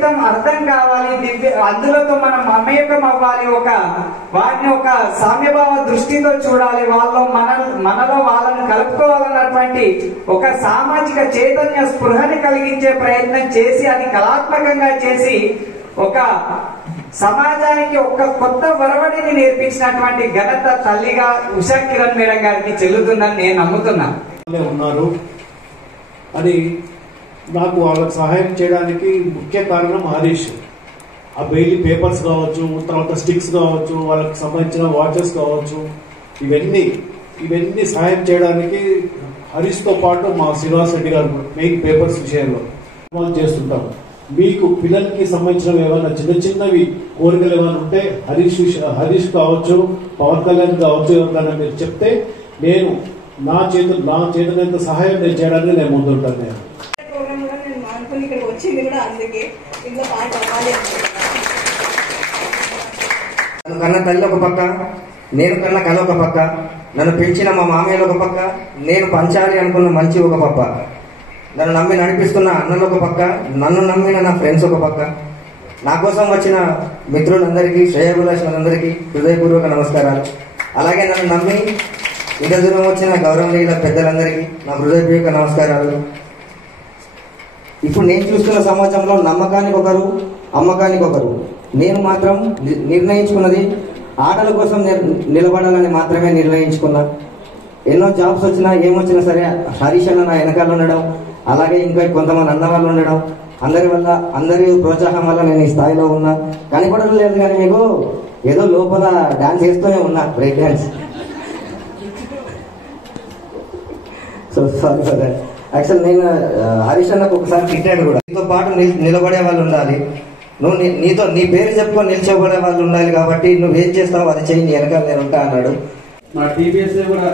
సహితం అర్థం కావాలి, అందులోతో మనం మమేకం అవ్వాలి, వారిని ఒక సామ్యభావ దృష్టితో చూడాలి, మనలో వాళ్ళని కలుపుకోవాలన్నటువంటి ఒక సామాజిక చైతన్య స్పృహని కలిగించే ప్రయత్నం చేసి అది కళాత్మకంగా చేసి ఒక సమాజానికి ఒక కొత్త వరవడిని నేర్పించినటువంటి ఘనత తల్లిగా ఉషా కిరణ్ మేడం గారికి చెల్లుతుందని నేను నమ్ముతున్నాను. ఉన్నారు అని నాకు వాళ్ళకి సహాయం చేయడానికి ముఖ్య కారణం హరీష్. ఆ బెయిలీ పేపర్స్ కావచ్చు, తర్వాత స్టిక్స్ కావచ్చు, వాళ్ళకి సంబంధించిన వాచెస్ కావచ్చు, ఇవన్నీ సహాయం చేయడానికి హరీష్తో పాటు మా శ్రీనివాస్ రెడ్డి గారు మెయిన్ పేపర్స్ విషయంలో చేస్తుంటాం. మీకు పిల్లలకి సంబంధించిన ఏమైనా చిన్నవి కోరికలు ఏమైనా ఉంటే హరీష్ కావచ్చు, పవన్ కళ్యాణ్ కావచ్చు, ఎవరికైనా మీరు చెప్తే నేను నా చేతులంత సహాయం నేను చేయడానికి నేను ముందుంటాను. నన్ను కన్న తల్లి ఒక పక్క, నేను కన్న కళ ఒక పక్క, నన్ను పెంచిన మా మామయ్యలు ఒక పక్క, నేను పంచాలి అనుకున్న మంచి ఒక పక్క, నన్ను నమ్మి నడిపిస్తున్న అన్నలు ఒక పక్క, నన్ను నమ్మిన నా ఫ్రెండ్స్ ఒక పక్క, నా కోసం వచ్చిన మిత్రులందరికీ, శ్రేయోభిలాషులందరికీ హృదయపూర్వక నమస్కారాలు. అలాగే నన్ను నమ్మి ఇంత దూరం వచ్చిన గౌరవనీయుల పెద్దలందరికీ నా హృదయపూర్వక నమస్కారాలు. ఇప్పుడు నేను చూస్తున్న సమాజంలో నమ్మకానికి ఒకరు, అమ్మకానికి ఒకరు. నేను మాత్రం నిర్ణయించుకున్నది ఆటల కోసం నిలబడాలని మాత్రమే నిర్ణయించుకున్నా. ఎన్నో జాబ్స్ వచ్చినా ఏమొచ్చినా సరే హరీష్ అన్న నా వెనకాల ఉండడం, అలాగే ఇంకా కొంతమంది అన్న వాళ్ళు ఉండడం, అందరి ప్రోత్సాహం వల్ల నేను ఈ స్థాయిలో ఉన్నా. కనిపడడం లేదు కానీ మీకు ఏదో లోపల డాన్స్ చేస్తూనే ఉన్నా, break dance. So sorry for that. Actual నేను హరీష్ అన్నకు ఒకసారి తిట్టాను కూడా, నీతో పాటు నిలబడే వాళ్ళు ఉండాలి, నీ పేరు చెప్పుకొని నిల్చోబడే వాళ్ళు ఉండాలి, కాబట్టి నువ్వు ఏం చేస్తావు అది చెయ్యి, నీ వెనకాల నేను ఉంటా అన్నాడు. మా టీపీఎస్ఏ కూడా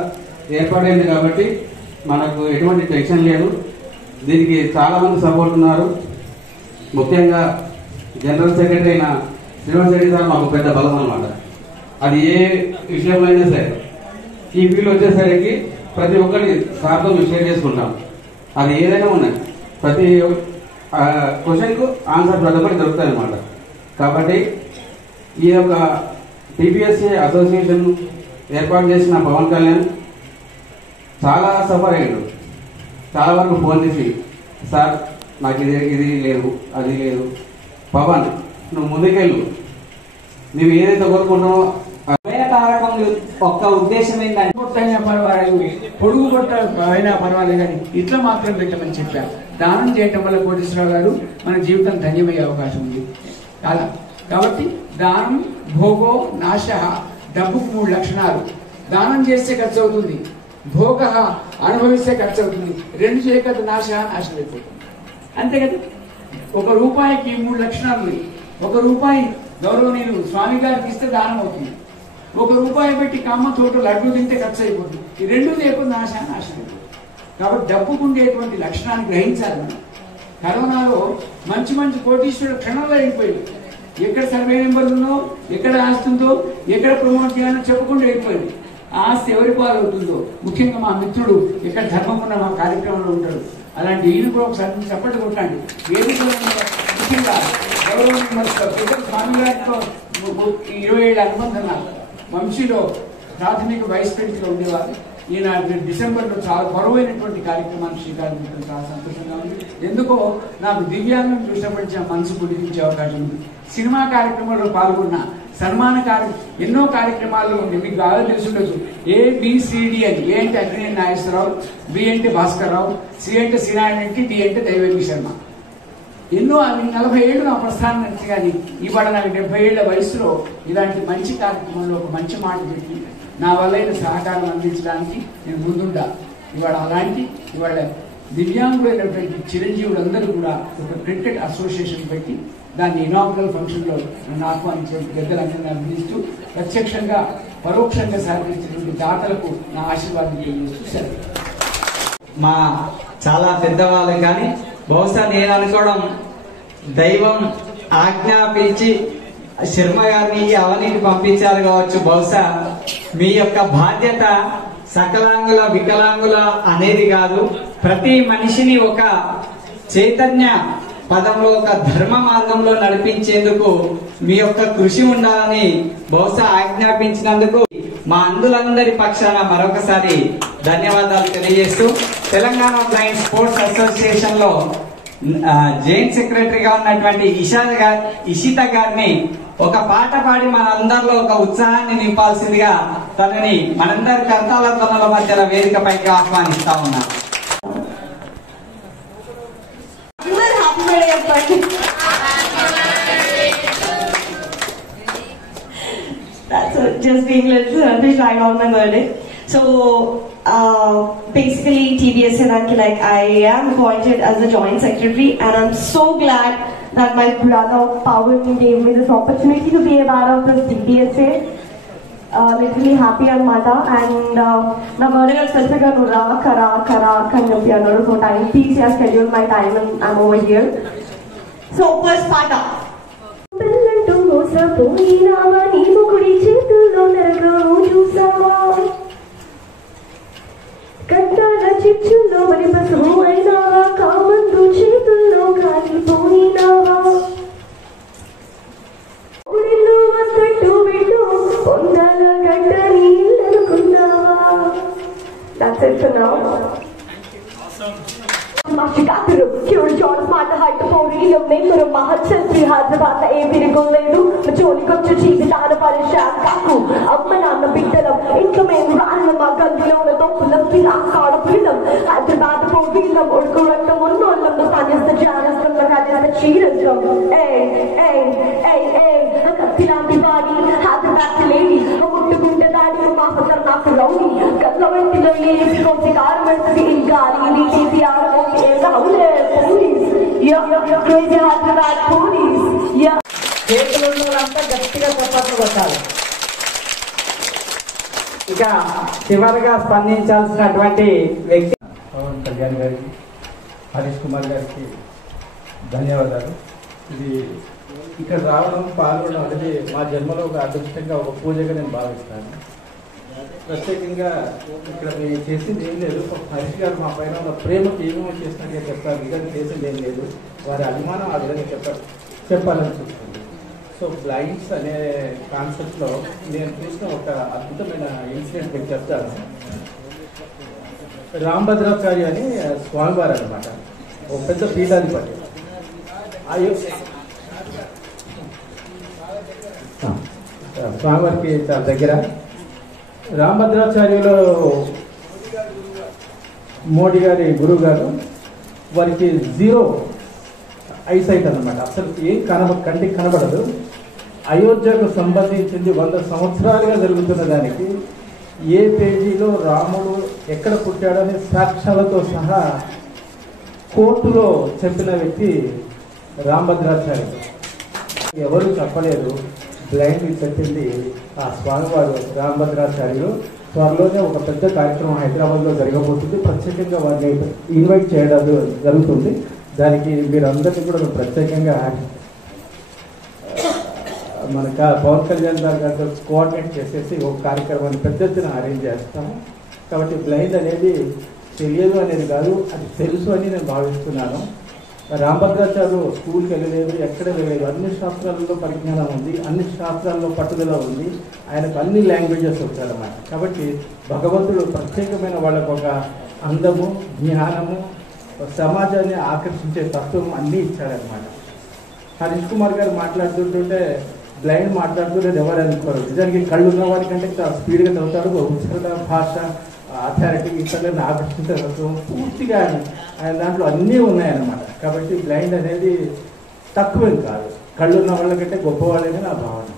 ఏర్పాటైంది కాబట్టి మనకు ఎటువంటి టెన్షన్ లేదు. దీనికి చాలా మంది సపోర్ట్ ఉన్నారు. ముఖ్యంగా జనరల్ సెక్రటరీ అయిన శ్రీనివాస్ రెడ్డి సార్ మాకు పెద్ద బలం అన్నమాట. అది ఏ విషయంలో అయినా సరే ఈ ఫీల్డ్ వచ్చేసరికి ప్రతి ఒక్కరి సార్తో షేర్ చేసుకుంటాం. అది ఏదైనా ఉన్నాయి, ప్రతి క్వశ్చన్కు ఆన్సర్ ప్రతి ఒక్కటి దొరుకుతాయి అన్నమాట. కాబట్టి ఈ యొక్క టీపీఎస్ఏ అసోసియేషన్ ఏర్పాటు చేసిన పవన్ కళ్యాణ్ చాలా సఫర్ అయ్యాడు. చాలా వరకు ఫోన్ చేసి, సార్ నాకు ఇది లేదు, అది లేదు, పవన్ నువ్వు ముందుకెళ్ళు, నువ్వు ఏదైతే కోరుకుంటున్నావో. తారకం ఒక్క ఉద్దేశం ఏంటంటే పొడుగు కొట్ట అయినా పర్వాలేదు కానీ ఇట్లా మాత్రం పెట్టమని చెప్పారు. దానం చేయటం వల్ల కోటేశ్వరరావు గారు మన జీవితం ధన్యమయ్యే అవకాశం ఉంది చాలా. కాబట్టి దానం భోగో నాశ, డబ్బుకు 3 లక్షణాలు. దానం చేస్తే ఖర్చు అవుతుంది, భోగ అనుభవిస్తే ఖర్చు అవుతుంది, 2 చేయకదు నాశనం అయిపోతుంది. అంతే కదా. 1 రూపాయికి 3 లక్షణాలు ఉన్నాయి. 1 రూపాయి గౌరవనీయులు స్వామి గారికి ఇస్తే దానం అవుతుంది. 1 రూపాయి పెట్టి కమ్మ తోట లడ్డు తింటే ఖర్చు అయిపోతుంది. ఈ 2 లేకపోతే నాశనం అయిపోతుంది. కాబట్టి డబ్బుకు ఉండేటువంటి లక్షణాన్ని గ్రహించాలి మనం. కరోనాలో మంచి కోటీశ్వరుడు క్షణంలో వెళ్ళిపోయింది. ఎక్కడ సర్వే నెంబర్లు ఉన్నో, ఎక్కడ ఆస్తి ఉందో, ఎక్కడ ప్రమోట్ చేయాలో చెప్పకుండా వెళ్ళిపోయింది. ఆ ఆస్తి ఎవరి పాలవుతుందో. ముఖ్యంగా మా మిత్రుడు ఇక్కడ ధర్మం ఉన్న మా కార్యక్రమంలో ఉంటాడు. అలాంటి ఈయన కూడా ఒకసారి చప్పట్లు కొట్టండి. ముఖ్యంగా స్వామి గారితో 20 ఏళ్ళ అనుబంధం నాకు. వంశీలో ప్రాథమిక వైస్ ప్రెసిడెంట్గా ఉండేవారు. ఈయన డిసెంబర్లో చాలా పొరవైనటువంటి కార్యక్రమాన్ని శ్రీకారం చుట్టడం చాలా సంతోషంగా ఉంది. ఎందుకో నాకు దివ్యాంగం చూసినప్పటి మనసు పుడిపించే అవకాశం ఉంది. సినిమా కార్యక్రమంలో పాల్గొన్న సన్మాన ఎన్నో కార్యక్రమాల్లో ఉంది. మీకు బాగా తెలుసుండొచ్చు. ABCD అని. ఏ అంటే అక్కినేని నాగేశ్వరరావు, B అంటే భాస్కర్ రావు, C అంటే శ్రీనారాయణ, D అంటే దైవేంద్ర శర్మ. ఎన్నో 40 ఏళ్ళు నా ప్రస్థానం నుంచి. కానీ ఇవాళ నాకు 70 ఏళ్ల వయసులో ఇలాంటి మంచి కార్యక్రమంలో ఒక మంచి మాట చెప్పి నా వల్ల సహకారం అందించడానికి నేను ముందుండా. ఇవాళ దివ్యాంగులైనటువంటి చిరంజీవులందరూ కూడా ఒక క్రికెట్ అసోసియేషన్ పెట్టి దాన్ని ఇనాగ్రల్ ఫంక్షన్లో నన్ను ఆహ్వానించే పెద్దలందరినీ అభినందిస్తూ ప్రత్యక్షంగా పరోక్షంగా సహకరించినటువంటి దాతలకు నా ఆశీర్వాదం తెలియజేస్తూ మా చాలా పెద్దవాళ్ళు. కానీ బహుశా నేను అనుకోవడం దైవం ఆజ్ఞాపించి శర్మ గారిని అవనికి పంపించారు కావచ్చు. బహుశా మీ యొక్క బాధ్యత సకలాంగుల వికలాంగుల అనేది కాదు, ప్రతి మనిషిని ఒక చైతన్య పదంలో ఒక ధర్మ మార్గంలో నడిపించేందుకు మీ యొక్క కృషి ఉండాలని బహుశా ఆజ్ఞాపించినందుకు మా అంధులందరి పక్షాన మరొకసారి ధన్యవాదాలు తెలియజేస్తూ తెలంగాణ బ్లైండ్ స్పోర్ట్స్ అసోసియేషన్ లో జాయింట్ సెక్రటరీగా ఉన్నటువంటి ఇషిత గారిని ఒక పాట పాడి మనందరిలో ఒక ఉత్సాహాన్ని నింపాల్సిందిగా తనని మనందరి కర్తాల తనల మధ్యలో వేదికపైకి ఆహ్వానిస్తా ఉన్నా. That's just being little selfish right on my birthday. So basically TBS Hierarchy, like I am appointed as the joint secretary, and I'm so glad that my brother Pawan gave me this opportunity to be a part of this TBSA. Literally happy and mother, and na birthday specifically no ra kara kanyapiano, so time please I schedule my time and I'm over here. So first part up. Bellantu mosapoyinawa neevu kudi chetulo narakavu chusava కట్టాల చిచ్చుల్లో మరి పసుపు అయినావా కామందు చేతుల్లో కాలిపోయినావా ఊరిలో వస్తట్టు పెట్టు పొందాల గడ్డ నీళ్ళనుకున్నావా. That's it for now. Mashikathuru, Cure John Smart Height of Orium, Namer of Mahatchandri Hyderabad, A. Virigoledu, Majolikochu Chidana Parishan Kaku, Ammanana Bitalam, Incoming Ranam, Gandilona, Topulam, Kilakar, Pilam, Hyderabad of Orium, or correct the one on the Panis, the Janus from the Radha Cheetah. Pilanti body, Hyderabad lady, Mutunda Daddy, Master Nakaroni, Katlavanti lady, because the garments in Gari, TPR. చేతులంతా గట్టిగా చప్పట్లు కొట్టాలి. ఇక చివరిగా స్పందించాల్సినటువంటి వ్యక్తి పవన్ కళ్యాణ్ గారికి, హరీష్ కుమార్ గారికి ధన్యవాదాలు. ఇది ఇక్కడ రావడం, పాల్గొనడం అనేది మా జన్మలో ఒక అదృష్టంగా, ఒక పూజగా నేను భావిస్తాను. ప్రత్యేకంగా ఇక్కడ మేము చేసింది ఏం లేదు. హరీష్ గారు మా పైన ఉన్న ప్రేమకి ఏమేమో చేసినట్టే చెప్తారు, నిజంగా చేసింది ఏం లేదు. వారి అభిమానం ఆ విధంగా చెప్పాలని చూస్తుంది. సో బ్లైండ్స్ అనే కాన్సెప్ట్లో నేను చూసిన ఒక అద్భుతమైన ఇన్సిడెంట్ మీకు చెప్తాను. రాంభద్రాచార్య అని స్వామివారు అనమాట, ఒక పెద్ద పీఠాధిపతి. స్వామివారికి చాలా దగ్గర. రాంభద్రాచార్యులు మోడీ గారి గురువు గారు, వారికి 0 ఐసైట్ అన్నమాట, అసలు ఏం కంటికి కనబడదు. అయోధ్యకు సంబంధించింది 100 సంవత్సరాలుగా జరుగుతున్న దానికి ఏ పేజీలో రాముడు ఎక్కడ పుట్టాడని సాక్ష్యాలతో సహా కోర్టులో చెప్పిన వ్యక్తి రాంభద్రాచార్యులు. ఎవరు చెప్పలేదు, బ్లైండ్ చెప్పింది ఆ స్వామివారు రాంభద్రాచార్యులు. త్వరలోనే ఒక పెద్ద కార్యక్రమం హైదరాబాద్లో జరగబోతుంది, ప్రత్యేకంగా వారిని ఇన్వైట్ చేయడం జరుగుతుంది. దానికి మీరందరినీ కూడా మేము ప్రత్యేకంగా మన పవన్ కళ్యాణ్ గారితో కోఆర్డినేట్ చేసేసి ఒక కార్యక్రమాన్ని పెద్ద ఎత్తున అరేంజ్ చేస్తాము. కాబట్టి బ్లైండ్ అనేది తెలియదు అనేది కాదు, అది తెలుసు అని నేను భావిస్తున్నాను. రాంభద్రాచార్యులు స్కూల్కి వెళ్ళలేదు, ఎక్కడ వెళ్ళలేదు, అన్ని శాస్త్రాలలో పరిజ్ఞానం ఉంది, అన్ని శాస్త్రాల్లో పట్టుదల ఉంది, ఆయనకు అన్ని లాంగ్వేజెస్ వచ్చారన్నమాట. కాబట్టి భగవంతుడు ప్రత్యేకమైన వాళ్ళకు ఒక అందము, జ్ఞానము, సమాజాన్ని ఆకర్షించే తత్వం అన్నీ ఇచ్చారనమాట. హరీష్ కుమార్ గారు మాట్లాడుతుంటే బ్లైండ్ మాట్లాడుతుంటే ఎవరు అనుకోరు. నిజానికి కళ్ళు ఉన్న వారి కంటే స్పీడ్గా చదువుతాడు, ఉచ్చరణ, భాష, అథారిటీ, ఇతరులను ఆకర్షించే తత్వం పూర్తిగా ఆయన దాంట్లో అన్నీ ఉన్నాయన్నమాట. కాబట్టి బ్లైండ్ అనేది తక్కువేం కాదు, కళ్ళు ఉన్న వాళ్ళకంటే గొప్పవాళ్ళని నా భావన.